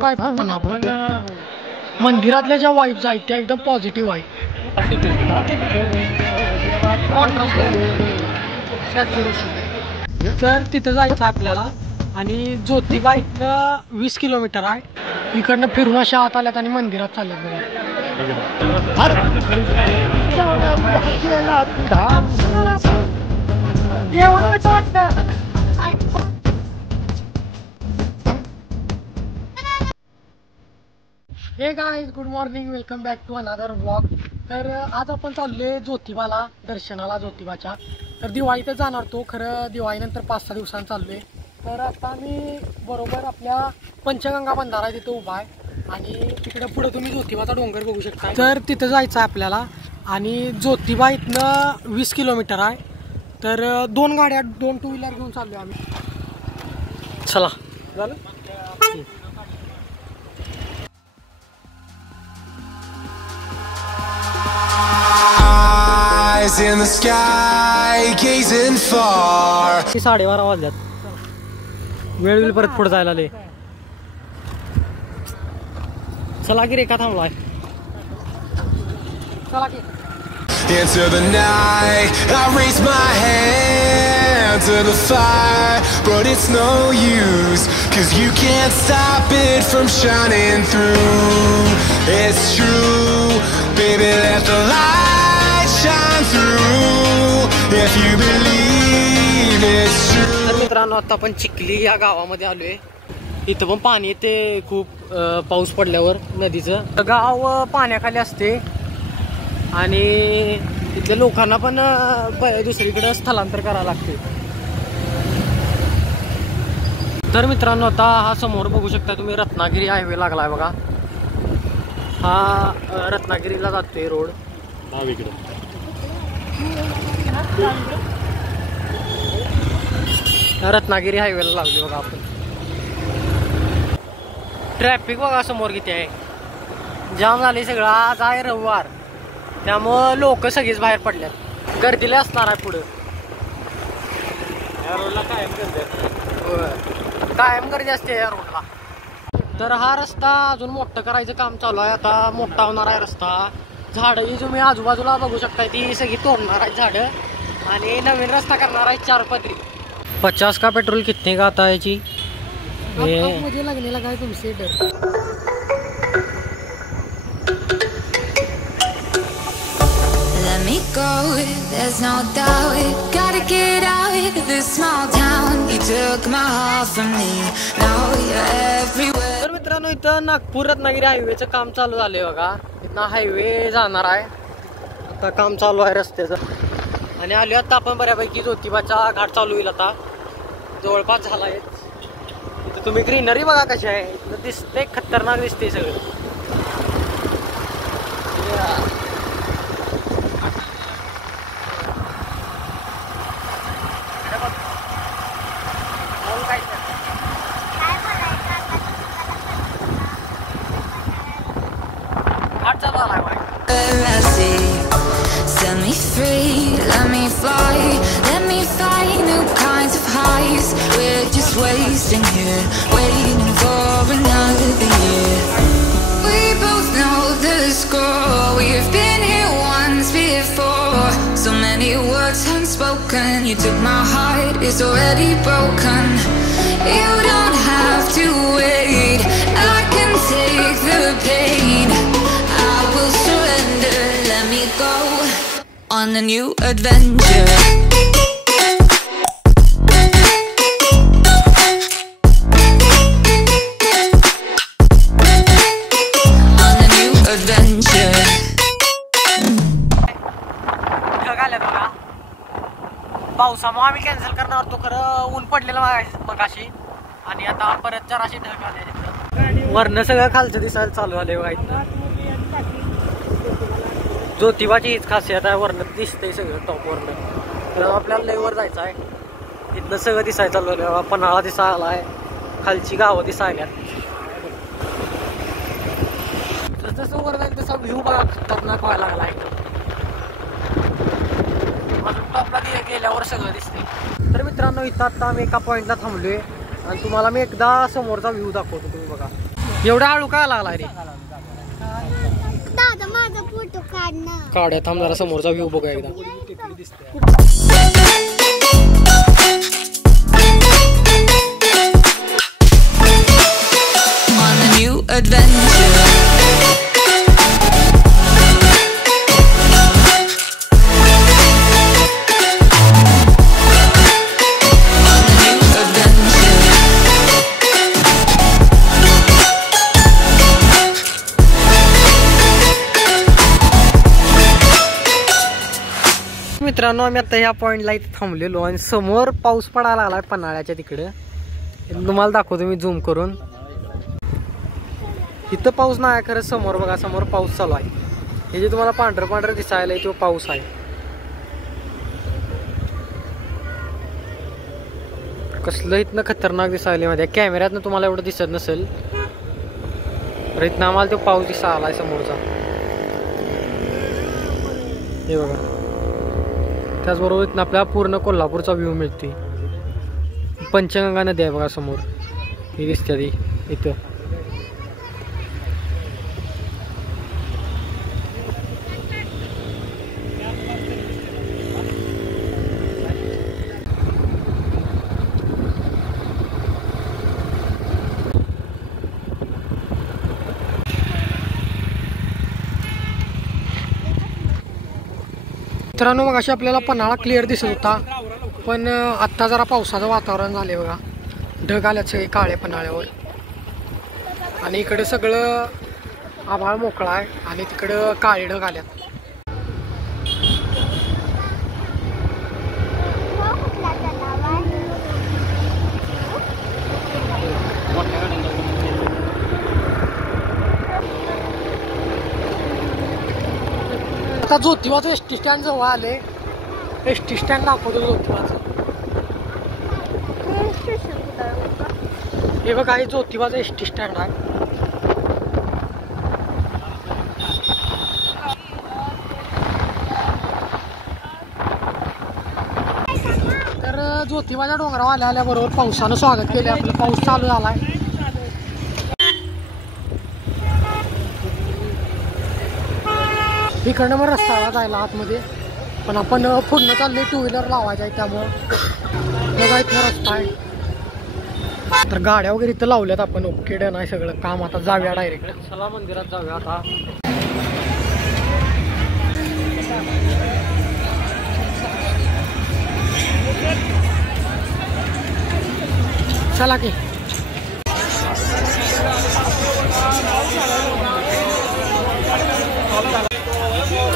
काय मंदिरातल्या ज्या वाईब्स आहेत त्या एकदम पॉझिटिव्ह आहेत. तर तिथं जायचं आपल्याला आणि ज्योतिबा इथनं 20 किलोमीटर आहे. इकडनं फिरून अशा आत आल्यात आणि मंदिरात चालल्यात बघा. Hey guys, good morning, welcome back to another vlog. तर आज आपण चाललोय ज्योतिबाला दर्शनाला. ज्योतिबाच्या तर दिवाळीतच जाणार तो, खरं दिवाळीनंतर 5-6 दिवसांनी चाललोय. तर आता मी बरोबर आपल्या पंचगंगा बंधारा तिथं उभा आहे आणि तिकडे पुढे तुम्ही ज्योतिबाचा डोंगर बघू शकता. तर तिथं जायचं आहे आपल्याला आणि ज्योतिबा इथनं 20 किलोमीटर आहे. तर 2 गाड्या, 2 टू व्हीलर घेऊन चाललोय आम्ही. चला झालं. In the sky, gazing far. 12:30 वाजल्यात. वेळ परत पुढे जायला लय. चला की रेखा थांबलाय. चला की. Into the night, I raise my hand to the fire, but it's no use, 'cause you can't stop it from shining through. It's true, baby, let the light shine through, if you believe it's true. तर मित्रांनो, आता आपण चिखली या गावामध्ये आलोय. इथं पण पाणी येते खूप पाऊस पडल्यावर नदीचं. गाव पाण्याखाली असते आणि इथल्या लोकांना पण दुसरीकडे स्थलांतर करावं लागते. तर मित्रांनो, आता हा समोर बघू शकता तुम्ही रत्नागिरी हायवे लागलाय बघा. हा रत्नागिरीला जातोय रोड. रत्नागिरी हायवेला लागलो बघा आपण. ट्रॅफिक बघा समोर किती आहे, जाम झाले सगळं. आज आहे रविवार, त्यामुळं लोक सगळीच बाहेर पडल्यात. गर्दीला असणार आहे पुढं. या रोडला कायम गर्दी असते या रोडला. तर हा रस्ता अजून मोठं करायचं काम चालू आहे. आता मोठा होणार आहे रस्ता. झाडं ही तुम्ही आजूबाजूला बघू शकता, ती सगळी तोडणार आहेत झाडं आणि नवीन रस्ता करणार आहे 4 पदरी. 50 का पेट्रोल कितने का आता है जी? मुझे लगने लगा है तुमसे डर. Let me go, there's no doubt. Gotta get out of this small town. You took my heart from me, now you're everywhere. तर मित्रांनो, इथं नागपूर रत्नागिरी हायवेचं काम चालू झालंय बघा. इथं हायवे जाणार आहे. आता काम चालू आहे रस्त्याचं आणि आलो आता आपण बऱ्यापैकी. ज्योतिबाचा घाट चालू होईल आता, जवळपास झाला आहे. इथं तुम्ही ग्रीनरी बघा कशी आहे. इथं दिसते, खतरनाक दिसते सगळं. Set me free, let me fly, let me find new kinds of highs. We're just wasting here, waiting for another year. We both know the score, we've been here once before. So many words unspoken, you took my heart, it's already broken. You don't have to wait, I can take the pain. I will surrender, let me go on a new adventure. On a new adventure. पावसामुळे आम्ही cancel करणार होतो, खरं ऊन पडलेलं मगाशी आणि आता परत जराशी ढग आले. वरनं सगळं खालचं दिसायला चालू झाले बघा. इथं ज्योतिबाची हीच खासियत आहे, वरनं दिसतंय सगळं टॉप वरनं. तर आपल्याला लईवर जायचं आहे. इथनं सगळं दिसायचं चालू झालं. पन्हाळा दिसायला आहे, खालची गावं दिसायल्यात. जसं वर जाईल तसा व्ह्यू बघा खतरनाक व्हायला लागला आहे. टॉपला गेल्यावर सगळं दिसतंय. तर मित्रांनो इथं आता आम्ही एका पॉईंटला थांबलोय आणि तुम्हाला मी एकदा समोरचा व्ह्यू दाखवतो. तुम्ही बघा एवढा हळू काय लागला रे दादा माझा फोटो काढ ना. काढ्या थांब जरा समोरचा व्ह्यू बघा एकदा. On a new adventure. मित्रांनो आम्ही आता ह्या पॉईंटला इथे थांबलेलो आणि समोर पाऊस पडायला लागला पन्हाळ्याच्या तिकडे. तुम्हाला दाखवतो मी झूम करून. इथं पाऊस नाही खरं, समोर बघा समोर पाऊस चालू आहे. हे जे तुम्हाला पांढरं पांढरं दिसायला तो पाऊस आहे. कसलं इथनं खतरनाक दिसायला मध्ये कॅमेऱ्यातनं तुम्हाला एवढं दिसत नसेल तर इथनं आम्हाला तो पाऊस दिसायला आहे समोरचा. हे बघा त्याचबरोबर इथनं आपल्याला पूर्ण कोल्हापूरचा व्ह्यू मिळते. पंचगंगा नदी आहे बघा समोर ही दिसते ती इथं. मित्रांनो मग अशी आपल्याला पन्हाळा क्लिअर दिसत होता, पण आत्ता जरा पावसाचं वातावरण झाले बघा. ढग आल्यात सगळे काळे पन्हाळ्यावर आणि इकडे सगळं आभाळ मोकळा आहे आणि तिकडं काळे ढग आल्यात. आता ज्योतिबाचं एसटी स्टँड जवळ आले. एसटी स्टँड दाखवतो ज्योतिबाचं. हे बघा हे ज्योतिबाचं एसटी स्टँड आहे. तर ज्योतिबाच्या डोंगरावर आल्याबरोबर पावसानं स्वागत केलं आपलं. पाऊस चालू झालाय. इकडनं मग रस्ता जायला आतमध्ये, पण आपण पुढनं चालले टू व्हीलर लावायचं आहे त्यामुळं बघा इथनं रस्ता आहे. तर गाड्या वगैरे इथं लावल्यात आपण. ओके डन आहे सगळं काम. आता जाऊया डायरेक्ट. चला मंदिरात जाऊया आता. चला की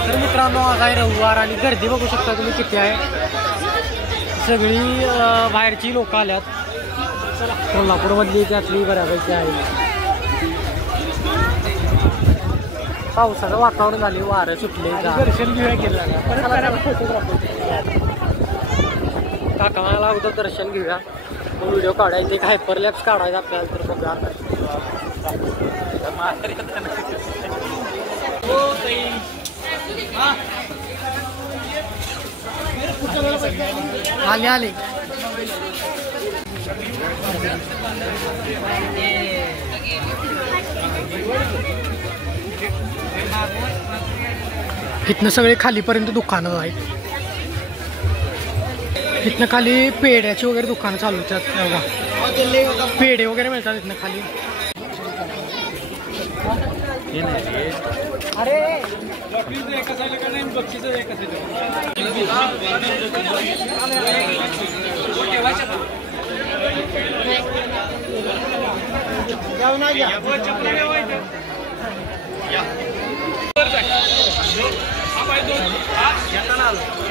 तर मित्रांनो आज आहे रविवार आणि गर्दी बघू शकता तुम्ही किती आहे. सगळी बाहेरची लोक आल्यात. कोल्हापूरमधली त्यातली बऱ्यापैकी आहे. पावसाचं वातावरण झाले, वारं सुटले. दर्शन घेऊया केलं काका मला अगोदर दर्शन घेऊया, व्हिडिओ काढायचे. एक हायपरलॅप्स काढायचा आपल्याला. तर बघा आले आले. इथनं सगळे खालीपर्यंत दुकानं आहेत. इथनं खाली पेड्याची वगैरे दुकानं चालू होतात बघा. पेढे वगैरे मिळतात इथनं खाली. अरे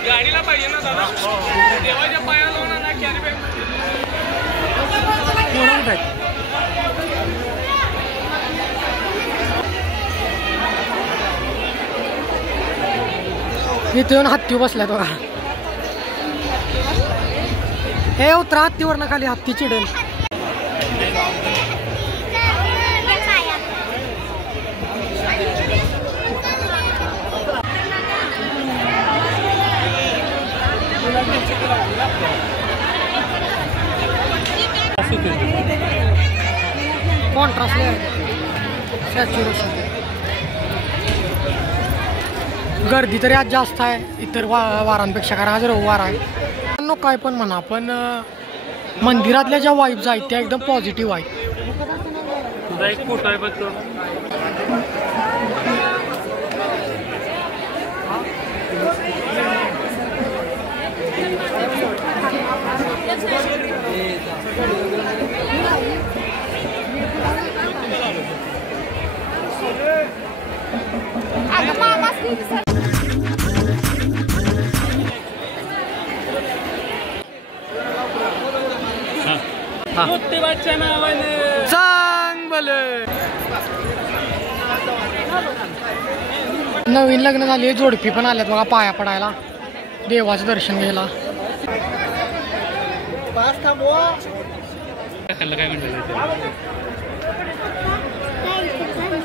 गाडीला पाहिजे ना दादा. देवाच्या पायाला ना कॅरी बॅग. इथे येऊन हत्ती बसल्यात बघा. हे उतरा हत्तीवरनं खाली. हत्ती चिडेल. Contrast saturation. गर्दी तरी आज जास्त आहे इतर वारांपेक्षा, कारण आज रविवार आहे. काय पण म्हणा, पण मंदिरातल्या ज्या वाईब्स आहेत त्या एकदम पॉझिटिव्ह आहेत. तुझा एक फोटो आहे बघ तो. ज्योतिबाच्या नावाने सांग भले. नवीन लग्न झाली, जोडपी पण आल्यात बघा पाया पडायला, देवाचं दर्शन घ्यायला.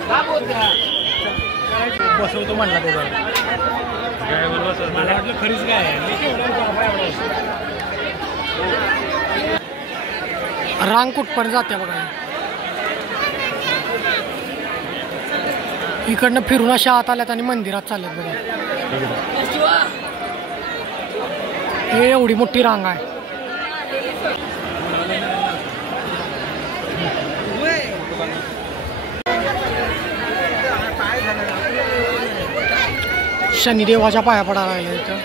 काय म्हणलं बसवतो म्हणला त्याचा. मला वाटलं खरीच काय रांग कुठपर्यंत जाते बघा. इकडनं फिरून अशा आत आल्यात आणि मंदिरात चालल्यात बघा. हे एवढी मोठी रांग आहे. शनिदेवाच्या पाया पडायला लागले इथं.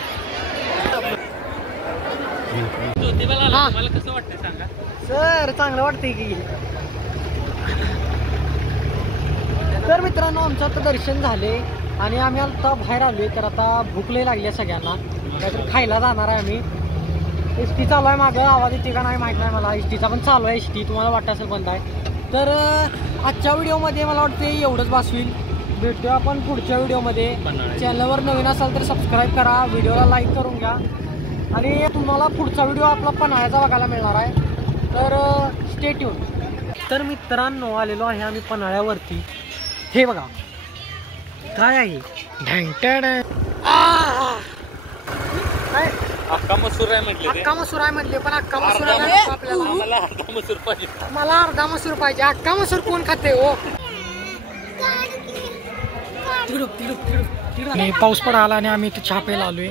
ज्योतिबाला मला कसं वाटतंय सांगा सर? चांगलं वाटतंय की. तर मित्रांनो, आमचं आता दर्शन झाले आणि आम्ही आता बाहेर आलोय. तर आता भूक लई लागली आहे सगळ्यांना, काहीतरी खायला जाणार आहे आम्ही. एस टी चालू आहे मागं, आवाज येते का नाही माहीत नाही मला. एस टीचा पण चालू आहे, एस टी तुम्हाला वाटतं असेल बंद आहे. तर आजच्या व्हिडिओमध्ये मला वाटतं एवढंच बास होईल. भेटूया आपण पुढच्या व्हिडिओमध्ये. चॅनलवर नवीन असाल तर सबस्क्राईब करा, व्हिडिओला लाईक करून घ्या आणि तुम्हाला पुढचा व्हिडिओ आपला पन्हाळ्याचा बघायला मिळणार आहे. तर स्टे ट्यून. तर मित्रांनो, आलेलो आहे आम्ही पन्हाळ्यावरती. हे बघा काय आहे, ढँगटड काय अक्का मसूर आहे म्हटले. अक्का मसूर आहे म्हणले, पण अक्का मसूर आपल्याला, मला अर्धा मसूर पाहिजे. मला अर्धा मसूर पाहिजे. अक्का मसूर कोण खाते हो? पाऊस पडायला आणि आम्ही इथे चहा प्यायला आलोय.